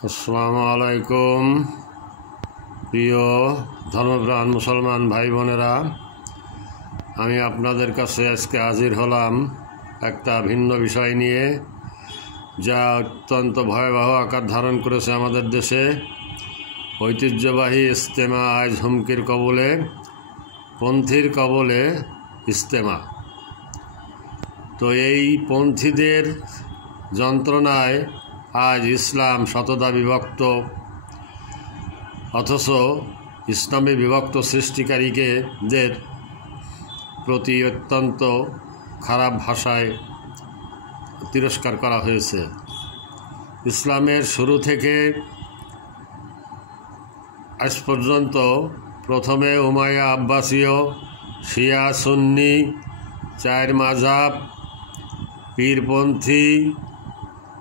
আসসালামু আলাইকুম প্রিয় ধর্মপ্রাণ মুসলমান ভাই বোনেরা, আমি আপনাদের কাছে আজকে হাজির হলাম একটা ভিন্ন বিষয় নিয়ে, যা অত্যন্ত ভয়াবহ আকার ধারণ করেছে আমাদের দেশে। ঐতিহ্যবাহী ইজতেমা আজ হুমকির কবলে, পন্থীর কবলে ইজতেমা। তো এই পন্থীদের যন্ত্রণায় আজ ইসলাম শতদা বিভক্ত, অথচ ইসলামে বিভক্ত সৃষ্টিকারীদের প্রতি অত্যন্ত খারাপ ভাষায় তিরস্কার করা হয়েছে। ইসলামের শুরু থেকে আজ পর্যন্ত প্রথমে উমাইয়া আব্বাসীয়, শিয়া সুন্নি, চার মাযহাব, পীরপন্থী,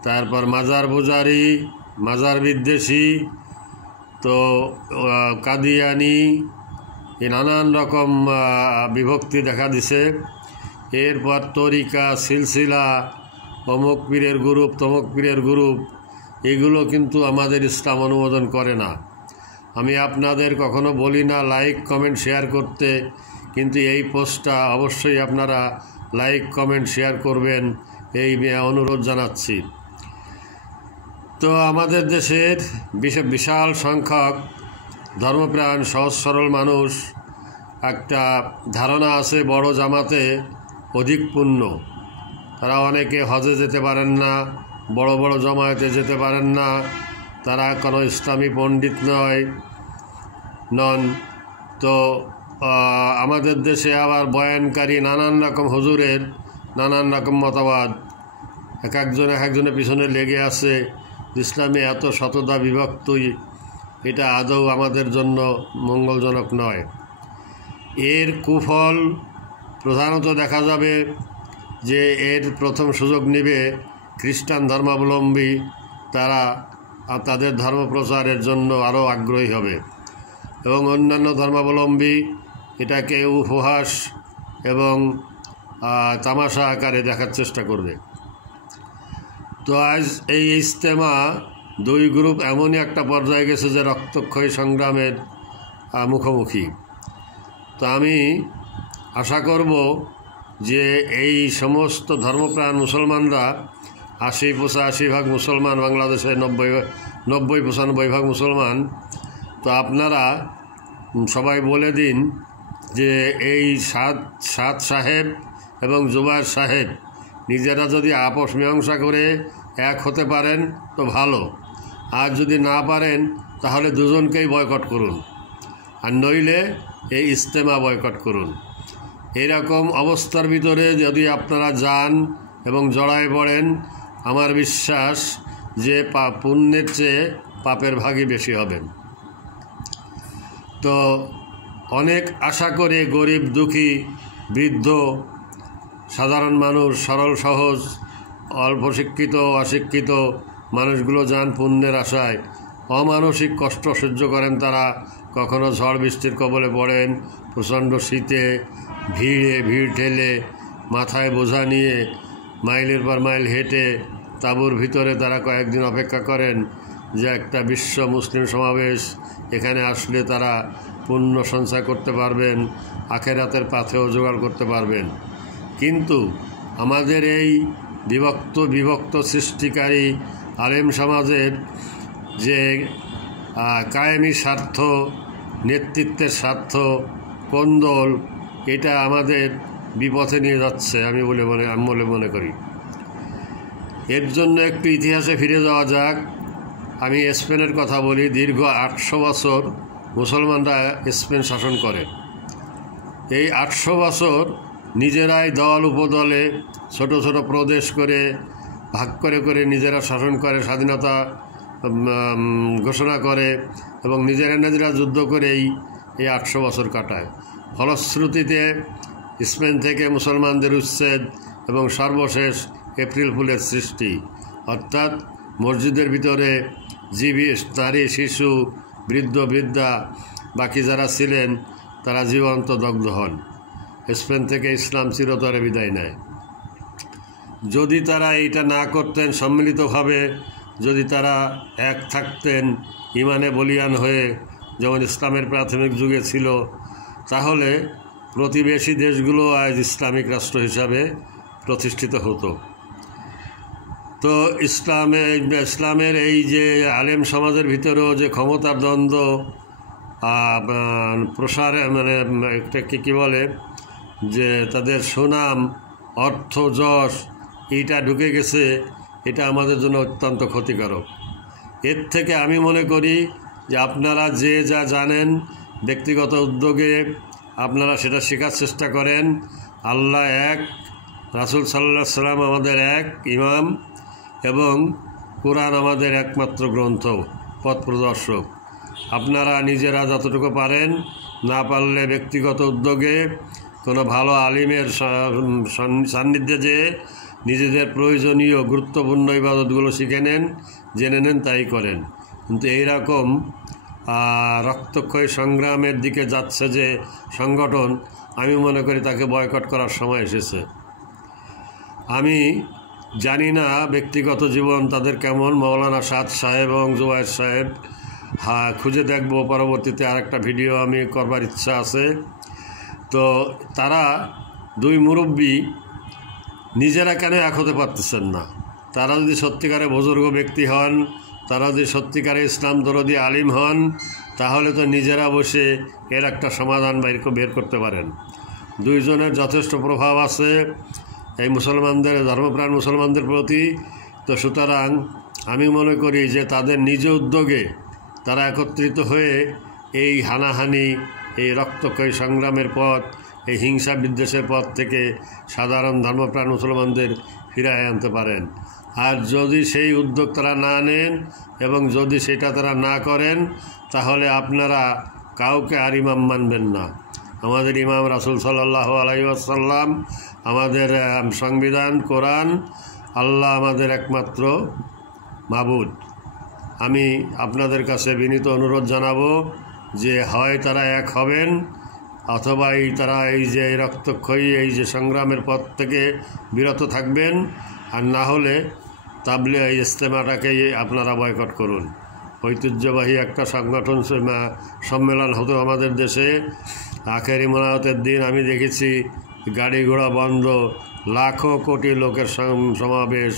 তারপর মাজার পূজারি, মাজার বিদ্বেষী, তো কাদিয়ানি, নানান রকম বিভক্তি দেখা দিছে। এরপর তরিকা, সিলসিলা, অমুক পীরের গ্রুপ, তমুক পীরের গ্রুপ, এগুলো কিন্তু আমাদের ইসলাম অনুমোদন করে না। আমি আপনাদের কখনো বলি না লাইক কমেন্ট শেয়ার করতে, কিন্তু এই পোস্টটা অবশ্যই আপনারা লাইক কমেন্ট শেয়ার করবেন, এই অনুরোধ জানাচ্ছি। তো আমাদের দেশের বিশাল সংখ্যক ধর্মপ্রাণ সহজ সরল মানুষ একটা ধারণা আছে বড় জামাতে অধিক পুণ্য। তারা অনেকে হজে যেতে পারেন না, বড় বড় জমায়েতে যেতে পারেন না, তারা কোনো ইসলামী পণ্ডিত নন। তো আমাদের দেশে আবার বয়ানকারী নানান রকম হুজুরের নানান রকম মতবাদ, এক একজনের পিছনে লেগে আছে। ইসলামে এত শতদা বিভক্তই, এটা আদৌ আমাদের জন্য মঙ্গলজনক নয়। এর কুফল প্রধানত দেখা যাবে যে এর প্রথম সুযোগ নেবে খ্রিস্টান ধর্মাবলম্বী। তারা তাদের ধর্ম প্রচারের জন্য আরও আগ্রহী হবে এবং অন্যান্য ধর্মাবলম্বী এটাকে উপহাস এবং তামাশা আকারে দেখার চেষ্টা করবে। তো আজ এই ইজতেমা দুই গ্রুপ এমনই একটা পর্যায়ে গেছে যে রক্তক্ষয়ী সংগ্রামের মুখোমুখি। তো আমি আশা করব যে এই সমস্ত ধর্মপ্রাণ মুসলমানরা, ৮০-৮৫% মুসলমান বাংলাদেশে, ৯০-৯৫% মুসলমান, তো আপনারা সবাই বলে দিন যে এই সাদ সাহেব এবং জুবায়ের সাহেব নিজেরা যদি আপোষ মীমাংসা করে এক হতে পারেন তো ভালো, আর যদি না পারেন তাহলে দুজনকেই বয়কট করুন, আর নইলে এই ইজতেমা বয়কট করুন। এরকম অবস্থার ভিতরে যদি আপনারা যান এবং জড়ায় পড়েন, আমার বিশ্বাস যে পুণ্যের চেয়ে পাপের ভাগই বেশি হবেন। তো অনেক আশা করে গরিব, দুঃখী, বৃদ্ধ, সাধারণ মানুষ, সরল সহজ, অল্প শিক্ষিত, অশিক্ষিত মানুষগুলো যান পুণ্যের আশায়। অমানসিক কষ্ট সহ্য করেন তারা, কখনো ঝড় বৃষ্টির কবলে পড়েন, প্রচণ্ড শীতে, ভিড় ঠেলে, মাথায় বোঝা নিয়ে মাইলের পর মাইল হেঁটে তাঁবুর ভিতরে তারা কয়েকদিন অপেক্ষা করেন যে একটা বিশ্ব মুসলিম সমাবেশ, এখানে আসলে তারা পুণ্য সঞ্চয় করতে পারবেন, আখেরাতের পাথেও জোগাড় করতে পারবেন। কিন্তু আমাদের এই বিভক্ত সৃষ্টিকারী আলেম সমাজের যে কায়েমি স্বার্থ, নেতৃত্বের স্বার্থ, কোন্দল, এটা আমাদের বিপথে নিয়ে যাচ্ছে আমি বলে মনে করি। এর জন্য একটু ইতিহাসে ফিরে যাওয়া যাক। আমি স্পেনের কথা বলি। দীর্ঘ ৮০০ বছর মুসলমানরা স্পেন শাসন করে। এই ৮০০ বছর নিজেরাই দল উপদলে ছোট ছোট প্রদেশ করে ভাগ করে নিজেরা শাসন করে, স্বাধীনতা ঘোষণা করে এবং নিজেরা যুদ্ধ করেই এই ৮০০ বছর কাটায়। ফলশ্রুতিতে স্পেন থেকে মুসলমানদের উচ্ছেদ এবং সর্বশেষ এপ্রিল ফুলের সৃষ্টি, অর্থাৎ মসজিদের ভিতরে নারী, শিশু, বৃদ্ধা বাকি যারা ছিলেন তারা জীবন্ত দগ্ধ হন। স্পেন থেকে ইসলাম চিরতরে বিদায় নেয়। যদি তারা এইটা না করতেন সম্মিলিতভাবে, যদি তারা এক থাকতেন ইমানে বলিয়ান হয়ে, যেমন ইসলামের প্রাথমিক যুগে ছিল, তাহলে প্রতিবেশী দেশগুলো আজ ইসলামিক রাষ্ট্র হিসাবে প্রতিষ্ঠিত হতো। তো ইসলামের এই যে আলেম সমাজের ভিতরেও যে ক্ষমতার দ্বন্দ্ব প্রসার, মানে এটাকে কী বলে, যে তাদের সুনাম, অর্থ, যশ এইটা ঢুকে গেছে, এটা আমাদের জন্য অত্যন্ত ক্ষতিকারক। এর থেকে আমি মনে করি যে আপনারা যে যা জানেন ব্যক্তিগত উদ্যোগে আপনারা সেটা শেখার চেষ্টা করেন। আল্লাহ এক, রাসূল সাল্লাল্লাহু আলাইহি সাল্লাম আমাদের এক ইমাম, এবং কোরআন আমাদের একমাত্র গ্রন্থ, পথ প্রদর্শক। আপনারা নিজেরা যতটুকু পারেন, না পারলে ব্যক্তিগত উদ্যোগে কোনো ভালো আলিমের সান্নিধ্যে যেয়ে নিজেদের প্রয়োজনীয় গুরুত্বপূর্ণ ইবাদতগুলো শিখে নেন, জেনে নেন, তাই করেন। কিন্তু এইরকম রক্তক্ষয়ী সংগ্রামের দিকে যাচ্ছে যে সংগঠন, আমি মনে করি তাকে বয়কট করার সময় এসেছে। আমি জানি না ব্যক্তিগত জীবন তাদের কেমন, মৌলানা সাদ সাহেব এবং জুবায়ের সাহেব, খুঁজে দেখব পরবর্তীতে। আরেকটা ভিডিও আমি করবার ইচ্ছা আছে। তো তারা দুই মুরব্বী নিজেরা কেন এক হতে পারতেছেন না? তারা যদি সত্যিকারে বুজুর্গ ব্যক্তি হন, তারা যদি সত্যিকারে ইসলাম দরদি আলিম হন, তাহলে তো নিজেরা বসে এর একটা সমাধান বের করতে পারেন। দুইজনের যথেষ্ট প্রভাব আছে এই মুসলমানদের, ধর্মপ্রাণ মুসলমানদের প্রতি। তো সুতরাং আমি মনে করি যে তাদের নিজ উদ্যোগে তারা একত্রিত হয়ে এই হানাহানি, এই রক্তক্ষয়ী সংগ্রামের পথ, এই হিংসা বিদ্বেষের পথ থেকে সাধারণ ধর্মপ্রাণ মুসলমানদের ফিরিয়ে আনতে পারেন। আর যদি সেই উদ্যোগ তারা না নেন এবং যদি সেটা তারা না করেন, তাহলে আপনারা কাউকে আর ইমাম মানবেন না। আমাদের ইমাম রাসূল সাল্লাল্লাহু আলাইহি ওয়াসাল্লাম, আমাদের সংবিধান, কোরআন, আল্লাহ আমাদের একমাত্র মাবুদ। আমি আপনাদের কাছে বিনীত অনুরোধ জানাবো যে হয় তারা এক হবেন, অথবা তারা এই যে রক্তক্ষয়ী এই যে সংগ্রামের পথ থেকে বিরত থাকবেন, আর না হলে তাবলীগ ইজতেমাটাকেই আপনারা বয়কট করুন। ঐতিহ্যবাহী একটা সংগঠন সম্মেলন হতো আমাদের দেশে, আখেরি মোনাজাতের দিন আমি দেখেছি গাড়ি ঘোড়া বন্ধ, লাখো কোটি লোকের সমাবেশ।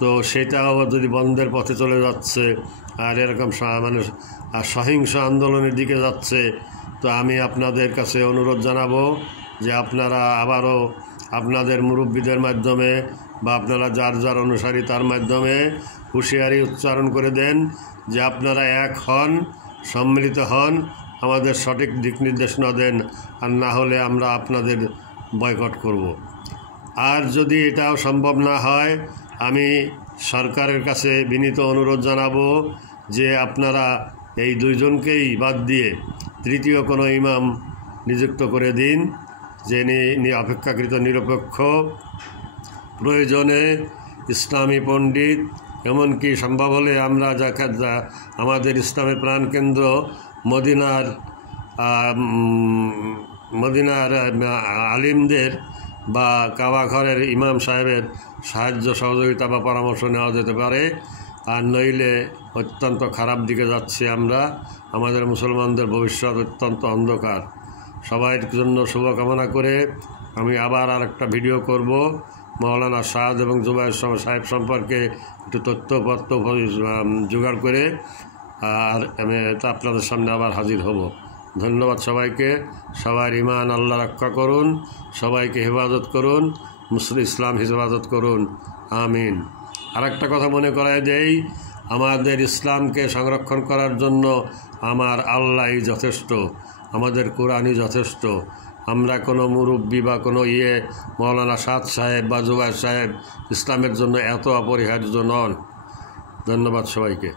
তো সেটাও যদি বন্ধের পথে চলে যাচ্ছে আর এরকম মানে সহিংস আন্দোলনের দিকে যাচ্ছে, তো আমি আপনাদের কাছে অনুরোধ জানাবো যে আপনারা আবারও আপনাদের মুরব্বীদের মাধ্যমে বা আপনারা যার যার অনুসারী তার মাধ্যমে হুঁশিয়ারি উচ্চারণ করে দেন যে আপনারা এক হন, সম্মিলিত হন, আমাদের সঠিক দিক নির্দেশনা দেন, আর না হলে আমরা আপনাদের বয়কট করব। আর যদি এটাও সম্ভব না হয়, আমি সরকারের কাছে বিনীত অনুরোধ জানাবো যে আপনারা এই দুইজনকেই বাদ দিয়ে তৃতীয় কোনো ইমাম নিযুক্ত করে দিন, যিনি অপেক্ষাকৃত নিরপেক্ষ, প্রয়োজনে ইসলামী পণ্ডিত, এমনকি সম্ভব হলে আমরা আমাদের ইসলামের প্রাণকেন্দ্র মদিনার আলিমদের বা কাবা ঘরের ইমাম সাহেবের সাহায্য সহযোগিতা বা পরামর্শ নেওয়া যেতে পারে। আর নইলে অত্যন্ত খারাপ দিকে যাচ্ছি আমরা, আমাদের মুসলমানদের ভবিষ্যৎ অত্যন্ত অন্ধকার। সবাইর জন্য শুভকামনা করে আমি আবার আরেকটা ভিডিও করব মৌলানা সাদ এবং জুবায়ের সাহেব সম্পর্কে একটু তথ্যপত্র জোগাড় করে, আর আমি আপনাদের সামনে আবার হাজির হব। ধন্যবাদ সবাইকে। সবার ঈমান আল্লাহ রক্ষা করুন, সবাইকে হেফাজত করুন, ইসলাম হেফাজত করুন, আমিন। আরেকটা কথা মনে করায় দেই, আমাদের ইসলামকে সংরক্ষণ করার জন্য আমার আল্লাহই যথেষ্ট, আমাদের কোরআনই যথেষ্ট। আমরা কোনো মুরব্বী বা কোনো মৌলানা সাদ সাহেব বা জুবায়ের সাহেব ইসলামের জন্য এত অপরিহার্য নন। ধন্যবাদ সবাইকে।